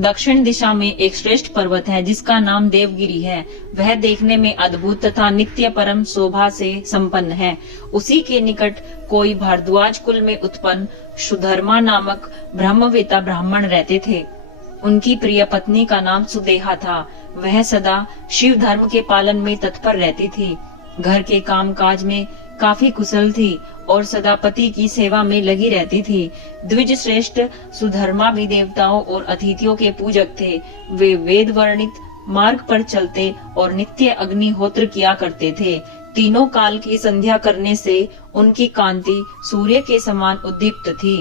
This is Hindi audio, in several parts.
दक्षिण दिशा में एक श्रेष्ठ पर्वत है जिसका नाम देवगिरी है। वह देखने में अद्भुत तथा नित्य परम शोभा से संपन्न है। उसी के निकट कोई भारद्वाज कुल में उत्पन्न सुधर्मा नामक ब्रह्मवेता ब्राह्मण रहते थे। उनकी प्रिय पत्नी का नाम सुदेहा था। वह सदा शिव धर्म के पालन में तत्पर रहती थी। घर के कामकाज में काफी कुशल थी और सदा पति की सेवा में लगी रहती थी। द्विज श्रेष्ठ सुधर्मा भी देवताओं और अतिथियों के पूजक थे। वे वेद वर्णित मार्ग पर चलते और नित्य अग्निहोत्र किया करते थे। तीनों काल की संध्या करने से उनकी कांति सूर्य के समान उद्दीप्त थी।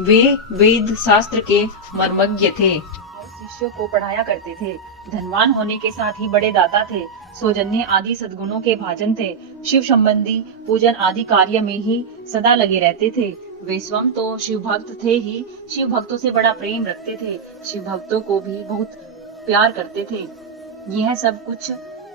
वे वेद शास्त्र के मर्मज्ञ थे और शिष्यों को पढ़ाया करते थे। धनवान होने के साथ ही बड़े दाता थे। सौजन्य आदि सद्गुणों के भाजन थे। शिव संबंधी पूजन आदि कार्य में ही सदा लगे रहते थे। वे स्वयं तो शिव भक्त थे ही, शिव भक्तों से बड़ा प्रेम रखते थे। शिव भक्तों को भी बहुत प्यार करते थे। यह सब कुछ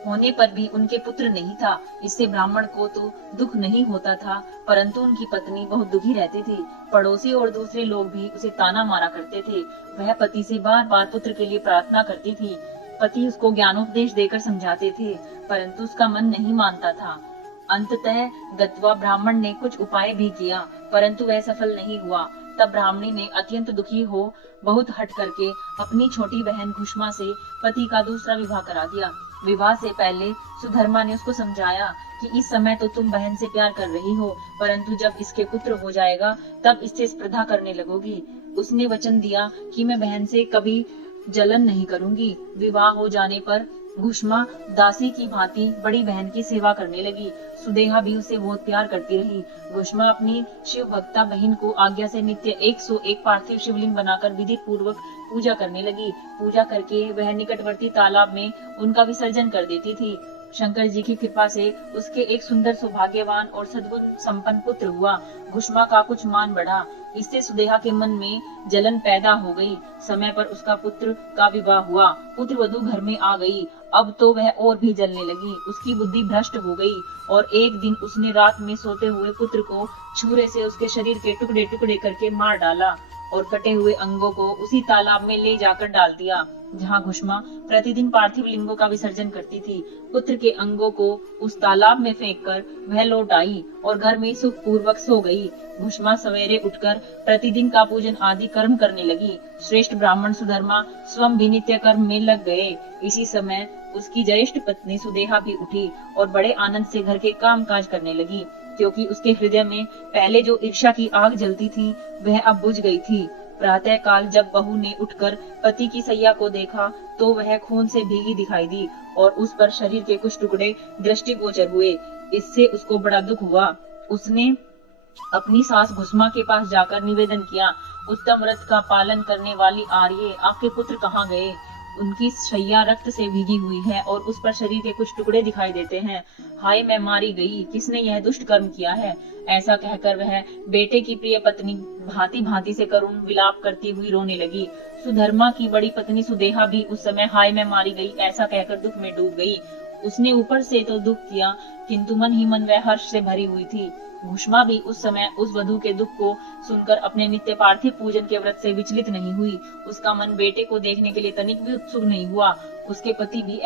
होने पर भी उनके पुत्र नहीं था। इससे ब्राह्मण को तो दुख नहीं होता था, परंतु उनकी पत्नी बहुत दुखी रहती थी। पड़ोसी और दूसरे लोग भी उसे ताना मारा करते थे। वह पति से बार बार पुत्र के लिए प्रार्थना करती थी। पति उसको ज्ञानोपदेश देकर समझाते थे, परंतु उसका मन नहीं मानता था। अंततः गत्वा ब्राह्मण ने कुछ उपाय भी किया, परंतु वह सफल नहीं हुआ। तब ब्राह्मणी ने अत्यंत दुखी हो बहुत हट करके अपनी छोटी बहन घुष्मा से पति का दूसरा विवाह करा दिया। विवाह से पहले सुधर्मा ने उसको समझाया कि इस समय तो तुम बहन से प्यार कर रही हो, परंतु जब इसके पुत्र हो जाएगा तब इससे स्पर्धा करने लगोगी। उसने वचन दिया कि मैं बहन से कभी जलन नहीं करूंगी। विवाह हो जाने पर घुष्मा दासी की भांति बड़ी बहन की सेवा करने लगी। सुदेहा भी उसे बहुत प्यार करती रही। घुष्मा अपनी शिव भक्ता बहन को आज्ञा से नित्य 101 पार्थिव शिवलिंग बनाकर विधि पूर्वक पूजा करने लगी। पूजा करके वह निकटवर्ती तालाब में उनका विसर्जन कर देती थी। शंकर जी की कृपा से उसके एक सुंदर सौभाग्यवान और सद्गुण संपन्न पुत्र हुआ। घुष्मा का कुछ मान बढ़ा। इससे सुदेहा के मन में जलन पैदा हो गई। समय पर उसका पुत्र का विवाह हुआ। पुत्र वधू घर में आ गई। अब तो वह और भी जलने लगी। उसकी बुद्धि भ्रष्ट हो गई और एक दिन उसने रात में सोते हुए पुत्र को छुरे से उसके शरीर के टुकड़े टुकड़े करके मार डाला और कटे हुए अंगों को उसी तालाब में ले जाकर डाल दिया जहाँ घुष्मा प्रतिदिन पार्थिव लिंगों का विसर्जन करती थी। पुत्र के अंगों को उस तालाब में फेंककर वह लौट आई और घर में सुख पूर्वक सो गई। घुष्मा सवेरे उठकर प्रतिदिन का पूजन आदि कर्म करने लगी। श्रेष्ठ ब्राह्मण सुधर्मा स्वयं भी नित्य कर्म में लग गए। इसी समय उसकी ज्येष्ठ पत्नी सुदेहा भी उठी और बड़े आनंद से घर के काम काज करने लगी, क्योंकि उसके हृदय में पहले जो ईर्ष्या की आग जलती थी वह अब बुझ गई थी। प्रातः काल जब बहू ने उठकर पति की सैया को देखा तो वह खून से भीगी दिखाई दी और उस पर शरीर के कुछ टुकड़े दृष्टिगोचर हुए। इससे उसको बड़ा दुख हुआ। उसने अपनी सास घुष्मा के पास जाकर निवेदन किया, उत्तम व्रत का पालन करने वाली आर्ये, आपके पुत्र कहाँ गए? उनकी शैया रक्त से भीगी हुई है और उस पर शरीर के कुछ टुकड़े दिखाई देते हैं। हाय, मैं मारी गई, किसने यह दुष्ट कर्म किया है? ऐसा कहकर वह बेटे की प्रिय पत्नी भांति भांति से करुण विलाप करती हुई रोने लगी। सुधर्मा की बड़ी पत्नी सुदेहा भी उस समय हाय मैं मारी गई ऐसा कहकर दुख में डूब गई। उसने ऊपर से तो दुख किया, किंतु मन ही मन वह हर्ष से भरी हुई थी। घुष्मा भी उस समय उस वधू के दुख को सुनकर अपने नित्य पार्थिव पूजन के व्रत से विचलित नहीं हुई। उसका मन बेटे को देखने के लिए तनिक भी उत्सुक नहीं हुआ। उसके पति की भी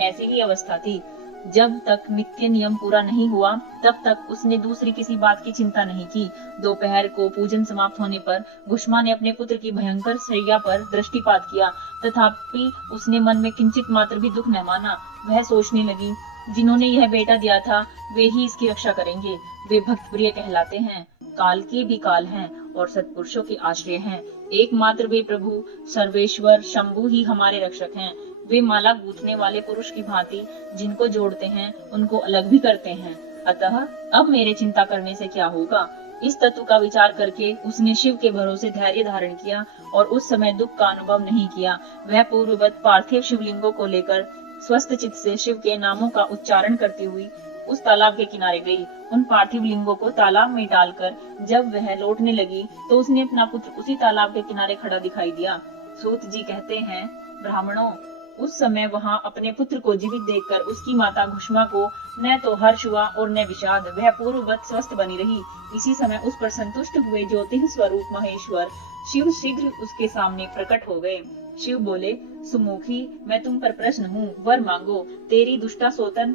ऐसी ही अवस्था थी। जब तक नित्य नियम पूरा नहीं हुआ तब तक उसने दूसरी किसी बात की चिंता नहीं की। दोपहर को पूजन समाप्त होने पर घुष्मा ने अपने पुत्र की भयंकर शैया पर दृष्टिपात किया, तथापि उसने मन में किंचित मात्र भी दुख न माना। वह सोचने लगी, जिन्होंने यह बेटा दिया था वे ही इसकी रक्षा करेंगे। वे भक्त प्रिय कहलाते हैं, काल के भी काल हैं और सत्पुरुषों के आश्रय हैं। एकमात्र वे प्रभु सर्वेश्वर शंभु ही हमारे रक्षक हैं। वे माला गूंथने वाले पुरुष की भांति जिनको जोड़ते हैं उनको अलग भी करते हैं। अतः अब मेरे चिंता करने से क्या होगा? इस तत्व का विचार करके उसने शिव के भरोसे धैर्य धारण किया और उस समय दुख का अनुभव नहीं किया। वह पूर्ववत पार्थिव शिवलिंगों को लेकर स्वस्थ चित्त से शिव के नामों का उच्चारण करती हुई उस तालाब के किनारे गई। उन पार्थिव लिंगों को तालाब में डालकर जब वह लौटने लगी तो उसने अपना पुत्र उसी तालाब के किनारे खड़ा दिखाई दिया। सूत जी कहते हैं, ब्राह्मणों, उस समय वहां अपने पुत्र को जीवित देखकर उसकी माता घुष्मा को न तो हर्ष हुआ और न विषाद। वह पूर्ववत स्वस्थ बनी रही। इसी समय उस पर संतुष्ट हुए ज्योतिष स्वरूप महेश्वर शिव शीघ्र उसके सामने प्रकट हो गए। शिव बोले, सुमुखी, मैं तुम पर प्रसन्न हूँ, वर मांगो। तेरी दुष्टा सोतन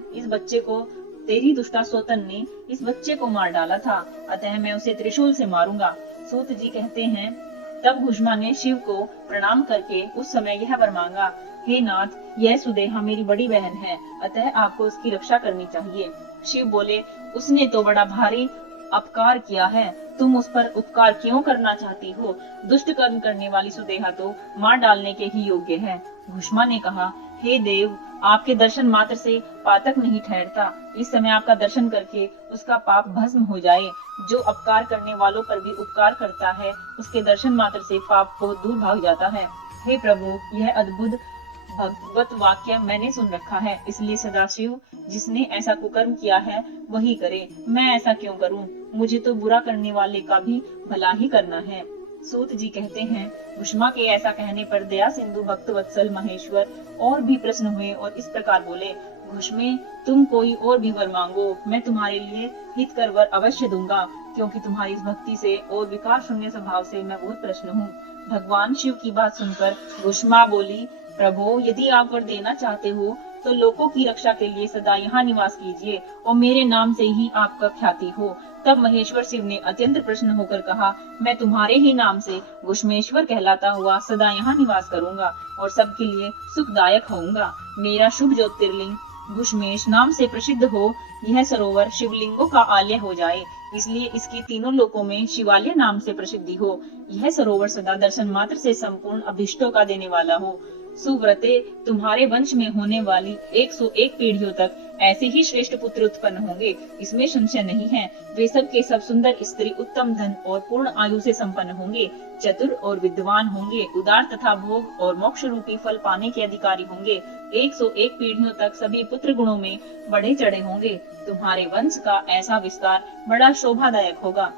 ने इस बच्चे को मार डाला था, अतः मैं उसे त्रिशूल से मारूंगा। सूत जी कहते हैं, तब घुष्मा ने शिव को प्रणाम करके उस समय यह वर मांगा, हे नाथ, यह सुदेहा मेरी बड़ी बहन है, अतः आपको उसकी रक्षा करनी चाहिए। शिव बोले, उसने तो बड़ा भारी अपकार किया है, तुम उस पर उपकार क्यों करना चाहती हो? दुष्ट कर्म करने वाली सुदेहा तो मार डालने के ही योग्य है। घुष्मा ने कहा, हे देव, आपके दर्शन मात्र से पातक नहीं ठहरता। इस समय आपका दर्शन करके उसका पाप भस्म हो जाए। जो अपकार करने वालों पर भी उपकार करता है, उसके दर्शन मात्र से पाप को दूर भाग जाता है। हे प्रभु, यह अद्भुत भगवत वाक्य मैंने सुन रखा है, इसलिए सदाशिव जिसने ऐसा कुकर्म किया है वही करे। मैं ऐसा क्यों करूं? मुझे तो बुरा करने वाले का भी भला ही करना है। सूत जी कहते हैं, घुष्मा के ऐसा कहने पर दया सिंधु भक्त वत्सल महेश्वर और भी प्रसन्न हुए और इस प्रकार बोले, घुष्मे, तुम कोई और भी वर मांगो, मैं तुम्हारे लिए हित कर वर अवश्य दूंगा, क्योंकि तुम्हारी इस भक्ति से और विकार शून्य स्वभाव से मैं बहुत प्रसन्न हूँ। भगवान शिव की बात सुनकर घुष्मा बोली, प्रभु, यदि आप वर देना चाहते हो तो लोगों की रक्षा के लिए सदा यहाँ निवास कीजिए और मेरे नाम से ही आपका ख्याति हो। तब महेश्वर शिव ने अत्यंत प्रसन्न होकर कहा, मैं तुम्हारे ही नाम से घुष्मेश्वर कहलाता हुआ सदा यहाँ निवास करूंगा और सबके लिए सुखदायक होऊंगा। मेरा शुभ ज्योतिर्लिंग घुष्मेश नाम से प्रसिद्ध हो, यह सरोवर शिवलिंगों का आलय हो जाए, इसलिए इसकी तीनों लोकों में शिवालय नाम से प्रसिद्धि हो। यह सरोवर सदा दर्शन मात्र से संपूर्ण अभिष्टों का देने वाला हो। सुव्रते, तुम्हारे वंश में होने वाली 101 पीढ़ियों तक ऐसे ही श्रेष्ठ पुत्र उत्पन्न होंगे, इसमें संशय नहीं है। वे सब के सब सुंदर स्त्री, उत्तम धन और पूर्ण आयु से संपन्न होंगे, चतुर और विद्वान होंगे, उदार तथा भोग और मोक्ष रूपी फल पाने के अधिकारी होंगे। 101 पीढ़ियों तक सभी पुत्र गुणों में बढ़े चढ़े होंगे। तुम्हारे वंश का ऐसा विस्तार बड़ा शोभादायक होगा।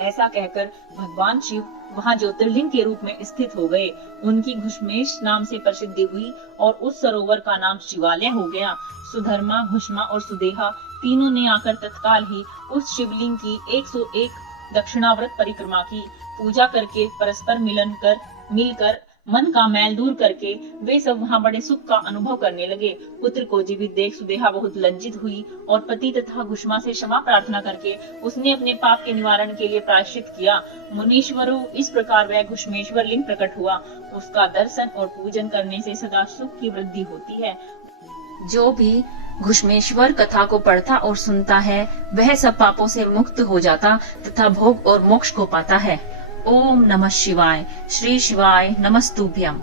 ऐसा कहकर भगवान शिव वहां ज्योतिर्लिंग के रूप में स्थित हो गए। उनकी घुष्मेश नाम से प्रसिद्धि हुई और उस सरोवर का नाम शिवालय हो गया। सुधर्मा, घुष्मा और सुदेहा तीनों ने आकर तत्काल ही उस शिवलिंग की 101 दक्षिणाव्रत परिक्रमा की। पूजा करके परस्पर मिलकर मन का मैल दूर करके वे सब वहां बड़े सुख का अनुभव करने लगे। पुत्र को जीवित देख सुदेहा बहुत लज्जित हुई और पति तथा घुष्मा से क्षमा प्रार्थना करके उसने अपने पाप के निवारण के लिए प्रायश्चित किया। मुनीश्वरों, इस प्रकार वह घुष्मेश्वर लिंग प्रकट हुआ। उसका दर्शन और पूजन करने से सदा सुख की वृद्धि होती है। जो भी घुष्मेश्वर कथा को पढ़ता और सुनता है, वह सब पापों से मुक्त हो जाता तथा भोग और मोक्ष को पाता है। ओम नमः शिवाय। श्री शिवाय नमस्तुभ्यम।